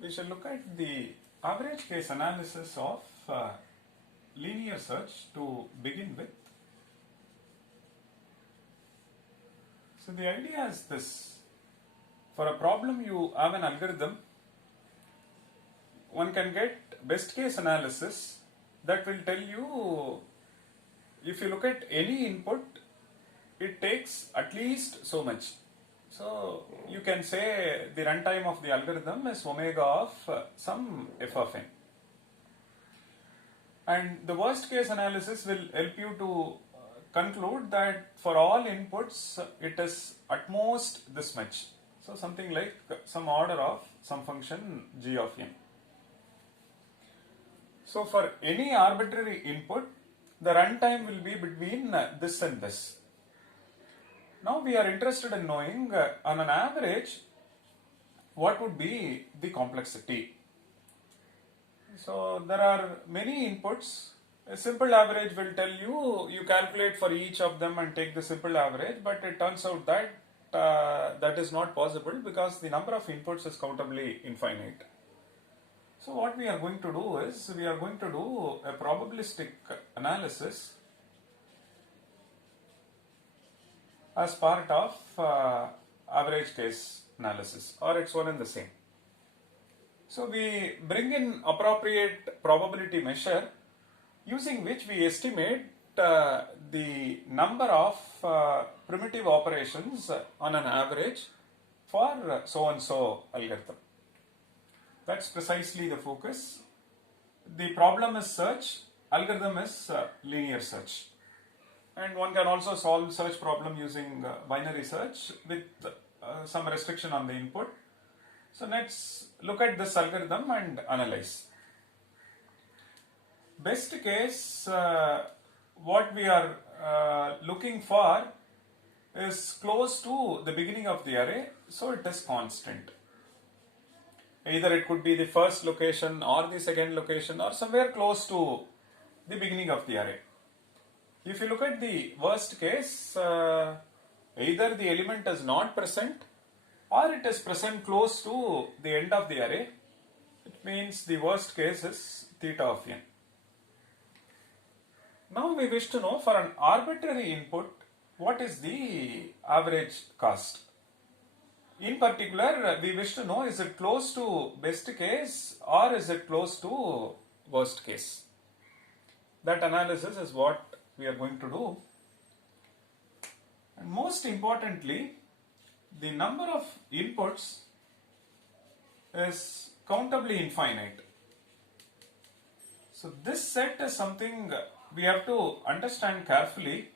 we shall look at the average case analysis of linear search to begin with. So the idea is this: for a problem you have an algorithm, one can get best case analysis that will tell you, if you look at any input, it takes at least so much. So you can say the runtime of the algorithm is omega of some f of n. And the worst case analysis will help you to conclude that for all inputs it is at most this much. So something like some order of some function g of n. So for any arbitrary input, the runtime will be between this and this. Now we are interested in knowing on an average what would be the complexity. So there are many inputs. A simple average will tell you, you calculate for each of them and take the simple average, but it turns out that that is not possible because the number of inputs is countably infinite. So what we are going to do is, we are going to do a probabilistic analysis as part of average case analysis, or it's one and the same. So we bring in appropriate probability measure using which we estimate the number of primitive operations on an average for so and so algorithm. That's precisely the focus. The problem is search, algorithm is linear search. And one can also solve search problem using binary search with some restriction on the input. So let's look at this algorithm and analyze. Best case, what we are looking for is close to the beginning of the array, so it is constant. Either it could be the first location or the second location or somewhere close to the beginning of the array. If you look at the worst case, either the element is not present or it is present close to the end of the array. It means the worst case is theta of n. Now we wish to know, for an arbitrary input, what is the average cost. In particular, we wish to know, is it close to best case or is it close to worst case. That analysis is what we are going to do. And most importantly, the number of inputs is countably infinite. So this set is something we have to understand carefully,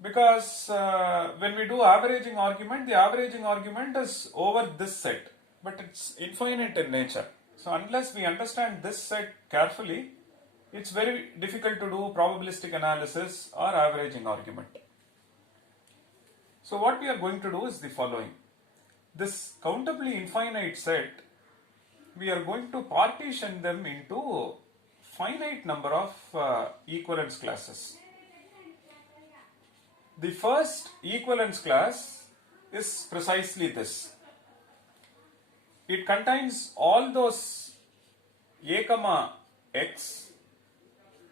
because when we do averaging argument, the averaging argument is over this set, but it's infinite in nature. So unless we understand this set carefully, it's very difficult to do probabilistic analysis or averaging argument. So what we are going to do is the following. This countably infinite set, we are going to partition them into finite number of equivalence classes. The first equivalence class is precisely this. It contains all those a comma x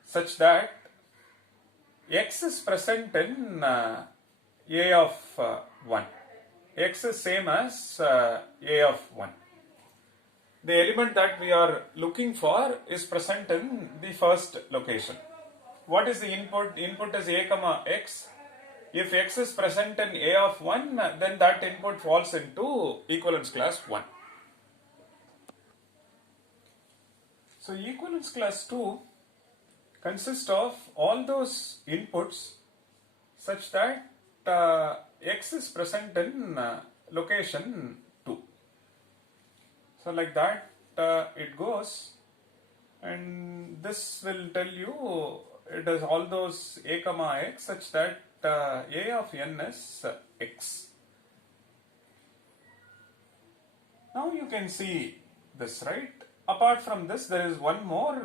such that x is present in a of 1. X is same as a of 1. The element that we are looking for is present in the first location. What is the input? Input is a comma x. If x is present in a of 1, then that input falls into equivalence class 1. So equivalence class 2 consists of all those inputs such that x is present in location 2. So like that it goes, and this will tell you it is all those a comma x such that a of n is x. Now you can see this, right? Apart from this, there is one more.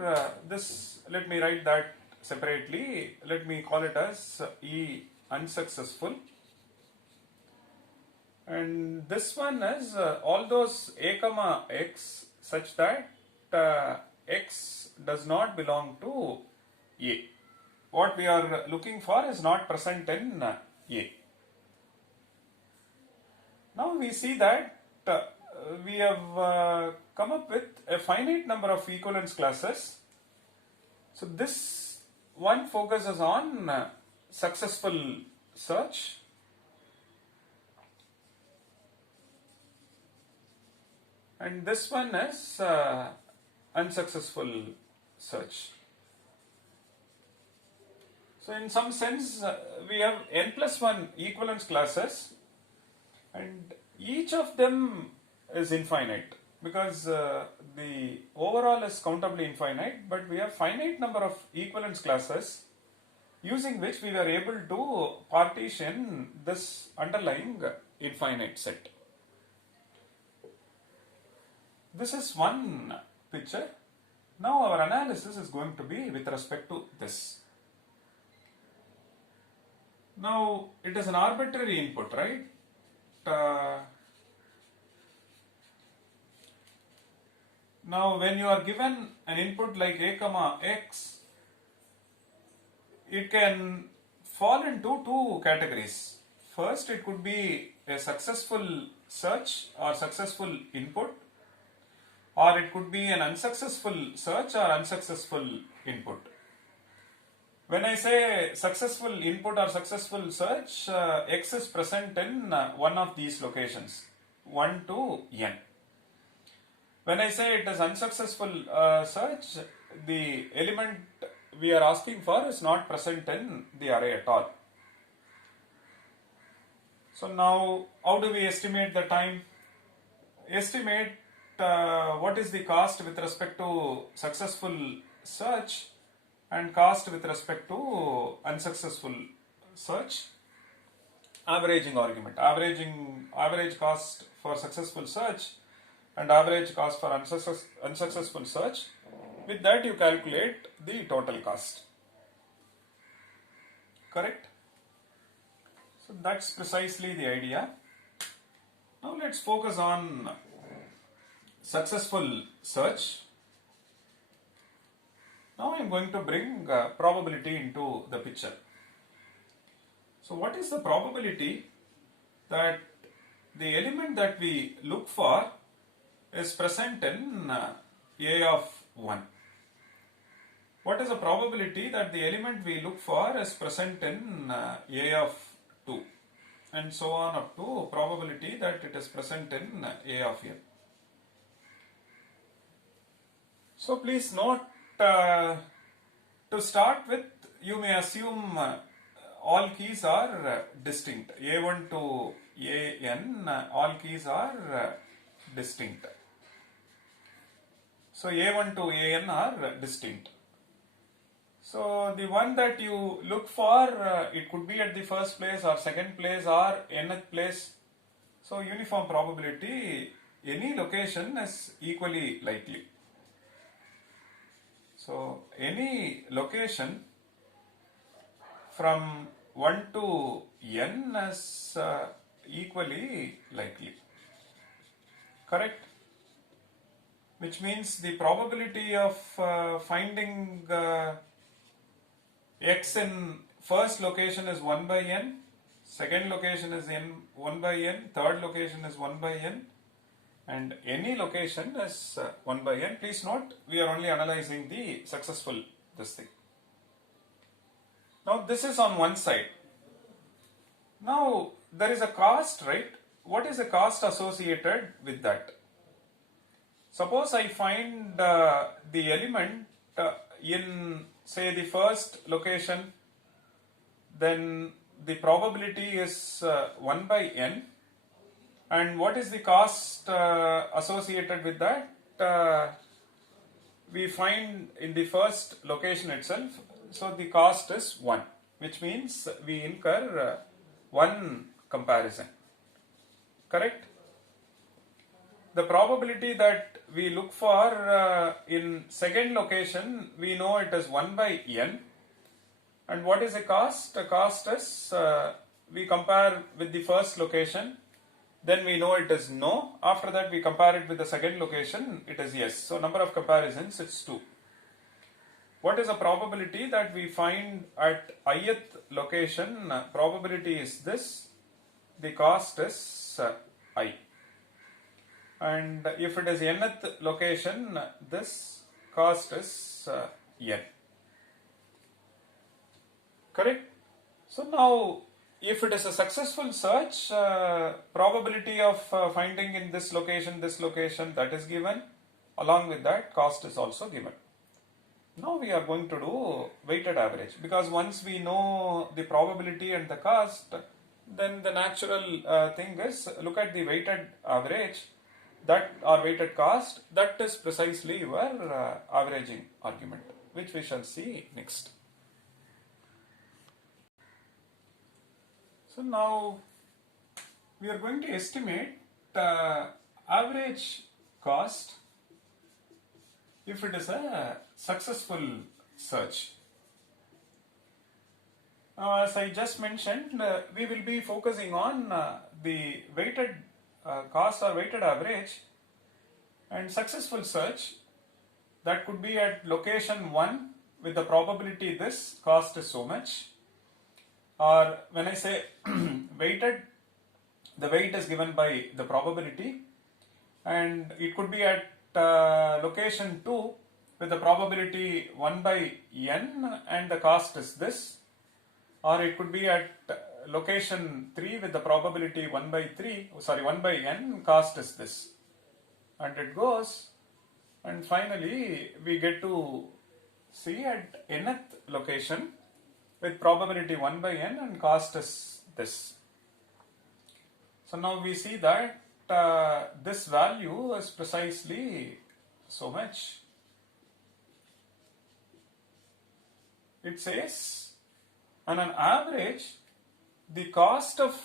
This, let me write that separately. Let me call it as E unsuccessful. and this one is all those a comma x such that x does not belong to A. What we are looking for is not present in A. Now we see that we have come up with a finite number of equivalence classes. So this one focuses on successful search, and this one is unsuccessful search. So in some sense we have n plus 1 equivalence classes, and each of them is infinite because the overall is countably infinite, but we have finite number of equivalence classes using which we were able to partition this underlying infinite set. This is one picture. Now our analysis is going to be with respect to this. Now it is an arbitrary input, right? Now when you are given an input like a comma x, it can fall into two categories. First, it could be a successful search or successful input, or it could be an unsuccessful search or unsuccessful input. When I say successful input or successful search, x is present in one of these locations, 1 to n. When I say it is unsuccessful search, the element we are asking for is not present in the array at all. So now, how do we estimate the time? Estimate what is the cost with respect to successful search and cost with respect to unsuccessful search. Averaging argument, average cost for successful search and average cost for unsuccessful search. With that you calculate the total cost. Correct? So that's precisely the idea. Now let's focus on successful search. Now I am going to bring probability into the picture. So what is the probability that the element that we look for is present in A of 1? What is the probability that the element we look for is present in A of 2? And so on up to probability that it is present in A of n. So please note, to start with, you may assume all keys are distinct. A1 to An, all keys are distinct. So A1 to An are distinct. So the one that you look for, it could be at the first place or second place or nth place. So uniform probability, any location is equally likely. So any location from 1 to n is equally likely. Correct? Which means the probability of finding x in first location is 1 by n, second location is 1 by n, third location is 1 by n, and any location is 1 by n. Please note, we are only analyzing the successful this thing. Now this is on one side. Now there is a cost, right? What is the cost associated with that? Suppose I find the element in, say, the first location, then the probability is 1 by n. And what is the cost associated with that? We find in the first location itself, so the cost is 1, which means we incur 1 comparison. Correct? The probability that we look for in second location, we know it is 1 by n. And what is the cost? The cost is, we compare with the first location, then we know it is no. After that we compare it with the second location, it is yes. So number of comparisons, it's 2. What is the probability that we find at ith location? Probability is this, the cost is I. And if it is nth location, this cost is n. Correct? So now, if it is a successful search, probability of finding in this location, that is given. Along with that, cost is also given. Now we are going to do weighted average, because once we know the probability and the cost, then the natural thing is look at the weighted average, that or weighted cost, that is precisely your averaging argument, which we shall see next. So now we are going to estimate average cost if it is a successful search. As I just mentioned, we will be focusing on the weighted cost or weighted average and successful search. That could be at location 1 with the probability this cost is so much. Or when I say weighted, the weight is given by the probability, and it could be at location 2 with the probability 1 by n and the cost is this, or it could be at location 3 with the probability 1 by n, cost is this, and it goes, and finally we get to see at nth location with probability 1 by n and cost is this. So now we see that this value is precisely so much. It says on an average the cost of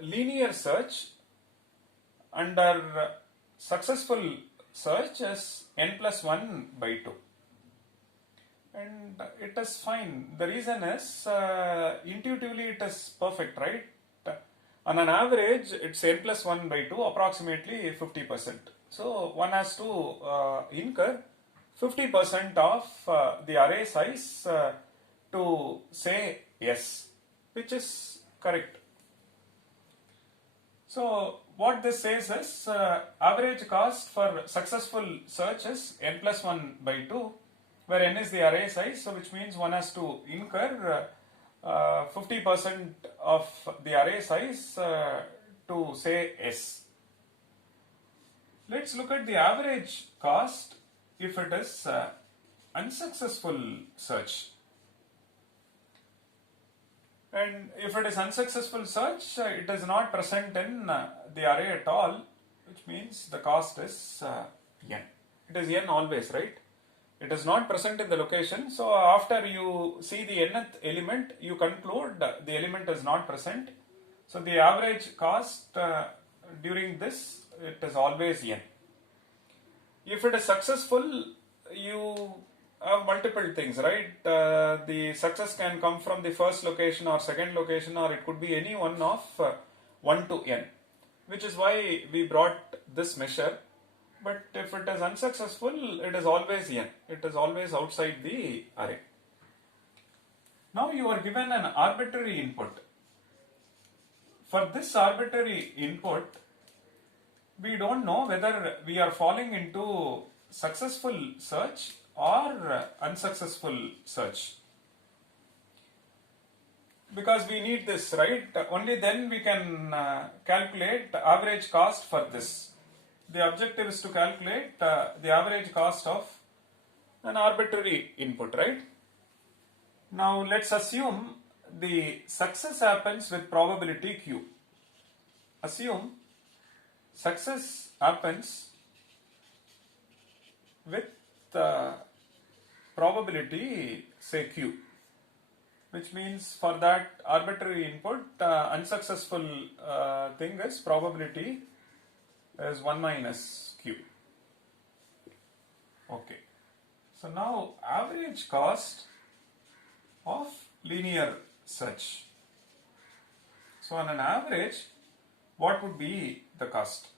linear search under successful search is n plus 1 by 2. And it is fine. The reason is intuitively it is perfect, right? On an average, it's n plus 1 by 2, approximately 50%. So one has to incur 50% of the array size to say yes, which is correct. So what this says is average cost for successful search is n plus 1 by 2, where n is the array size, so which means one has to incur 50% of the array size to say yes. Let's look at the average cost if it is unsuccessful search. And if it is unsuccessful search, it is not present in the array at all, which means the cost is n. It is n always, right? It is not present in the location. So after you see the nth element, you conclude the element is not present. So the average cost during this, it is always n. If it is successful, you have multiple things, right? The success can come from the first location or second location, or it could be any one of 1 to n, which is why we brought this measure. But if it is unsuccessful, it is always n. It is always outside the array. Now you are given an arbitrary input. For this arbitrary input, we don't know whether we are falling into successful search or unsuccessful search. Because we need this, right? Only then we can calculate average cost for this. The objective is to calculate the average cost of an arbitrary input, right? Now let's assume the success happens with probability q. Assume success happens with probability say q, which means for that arbitrary input, unsuccessful thing is probability is 1 minus q. Okay. So now average cost of linear search. So on an average, what would be the cost?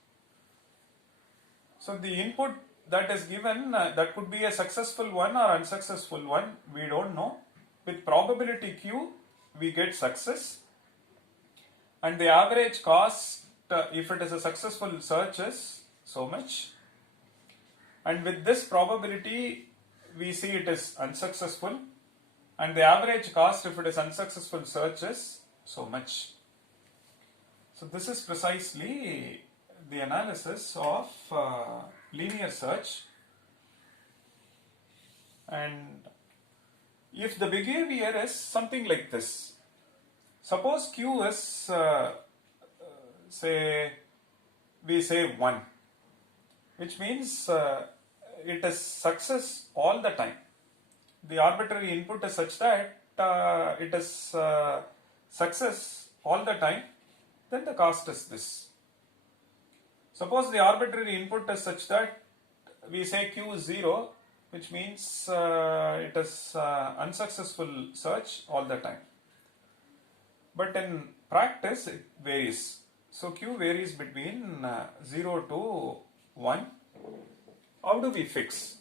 So the input that is given, that could be a successful one or unsuccessful one, we don't know. With probability Q, we get success, and the average cost, if it is a successful search, is so much. And with this probability, we see it is unsuccessful, and the average cost, if it is unsuccessful search, is so much. So this is precisely the analysis of linear search. And if the behavior is something like this, suppose Q is we say 1, which means it is success all the time. The arbitrary input is such that it is success all the time, then the cost is this. Suppose the arbitrary input is such that we say Q is 0, which means it is unsuccessful search all the time. But in practice, it varies. So Q varies between 0 to 1. How do we fix?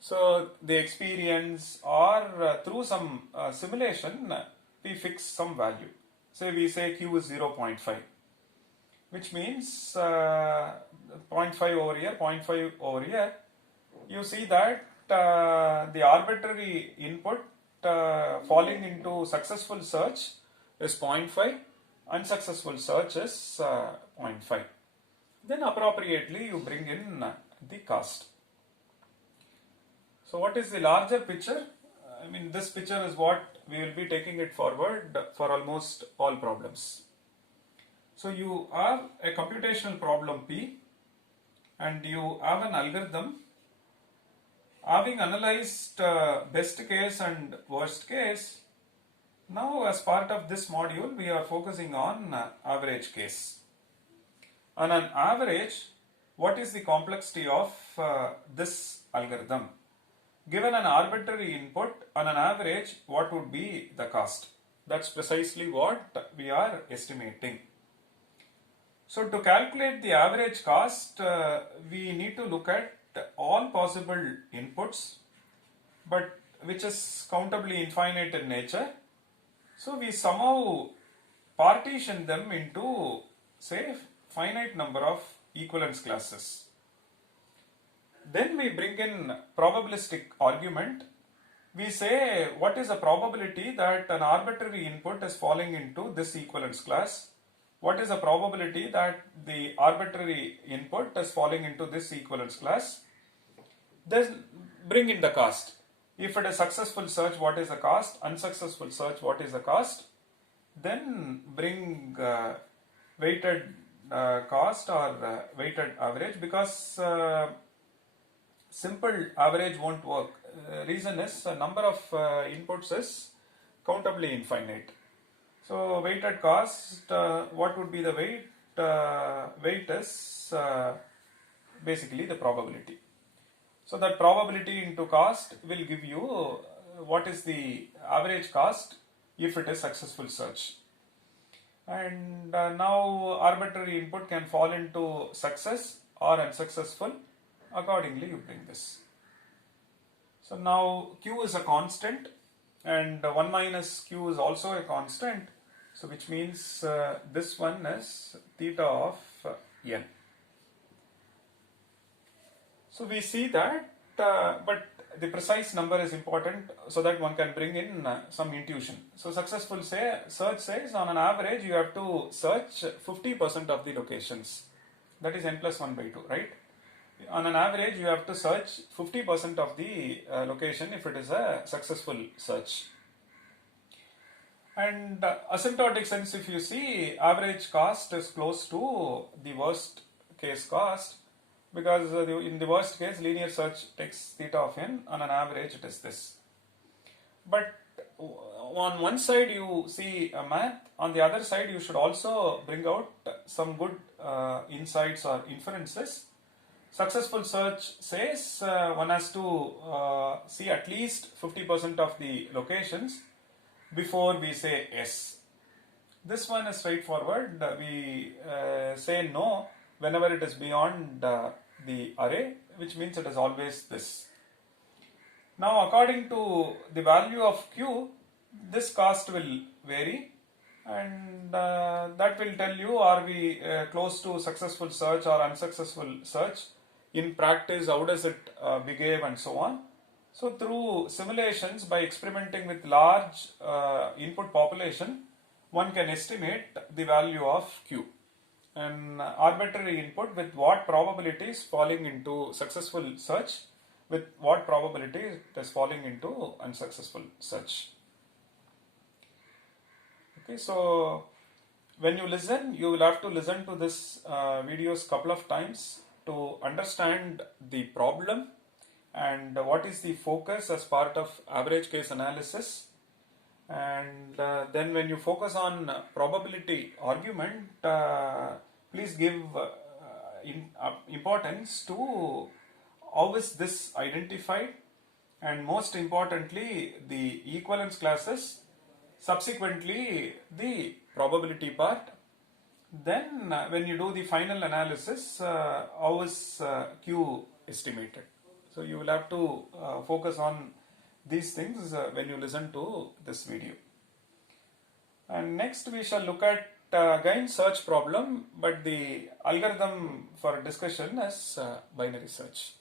So the experience or through some simulation, we fix some value. Say we say Q is 0.5, which means 0.5 over here, 0.5 over here. You see that the arbitrary input falling into successful search is 0.5, unsuccessful search is 0.5. Then appropriately you bring in the cost. So what is the larger picture? I mean, this picture is what we will be taking it forward for almost all problems. So you have a computational problem P, and you have an algorithm. Having analyzed best case and worst case, now as part of this module we are focusing on average case. On an average, what is the complexity of this algorithm? Given an arbitrary input, on an average, what would be the cost? That's precisely what we are estimating. So to calculate the average cost, we need to look at all possible inputs, but which is countably infinite in nature. So we somehow partition them into, say, finite number of equivalence classes. Then we bring in probabilistic argument. We say what is the probability that an arbitrary input is falling into this equivalence class? What is the probability that the arbitrary input is falling into this equivalence class? Then bring in the cost. If it is successful search, what is the cost? Unsuccessful search, what is the cost? Then bring weighted cost or weighted average, because simple average won't work. Reason is number of inputs is countably infinite. So weighted cost, what would be the weight? Weight is basically the probability. So that probability into cost will give you what is the average cost if it is successful search. And now arbitrary input can fall into success or unsuccessful. Accordingly you bring this. So now Q is a constant, and 1 minus Q is also a constant. So which means this one is theta of n. So we see that, but the precise number is important so that one can bring in some intuition. So successful search says on an average you have to search 50% of the locations. That is n plus 1 by 2, right? On an average you have to search 50% of the location if it is a successful search. And asymptotic sense, if you see, average cost is close to the worst case cost, because in the worst case linear search takes theta of n, on an average it is this. But on one side you see a math, on the other side you should also bring out some good insights or inferences. Successful search says one has to see at least 50% of the locations before we say yes. This one is straightforward. We say no whenever it is beyond the array, which means it is always this. Now, according to the value of q, this cost will vary, and that will tell you are we close to successful search or unsuccessful search. In practice, how does it behave, and so on. So, through simulations, by experimenting with large input population, one can estimate the value of q. An arbitrary input with what probabilities falling into successful search, with what probability it is falling into unsuccessful search. Okay, so when you listen, you will have to listen to this videos couple of times to understand the problem and what is the focus as part of average case analysis. And then when you focus on probability argument, please give importance to how is this identified, and most importantly the equivalence classes, subsequently the probability part. Then when you do the final analysis, how is q estimated. So you will have to focus on these things when you listen to this video. And next we shall look at again search problem, but the algorithm for discussion is binary search.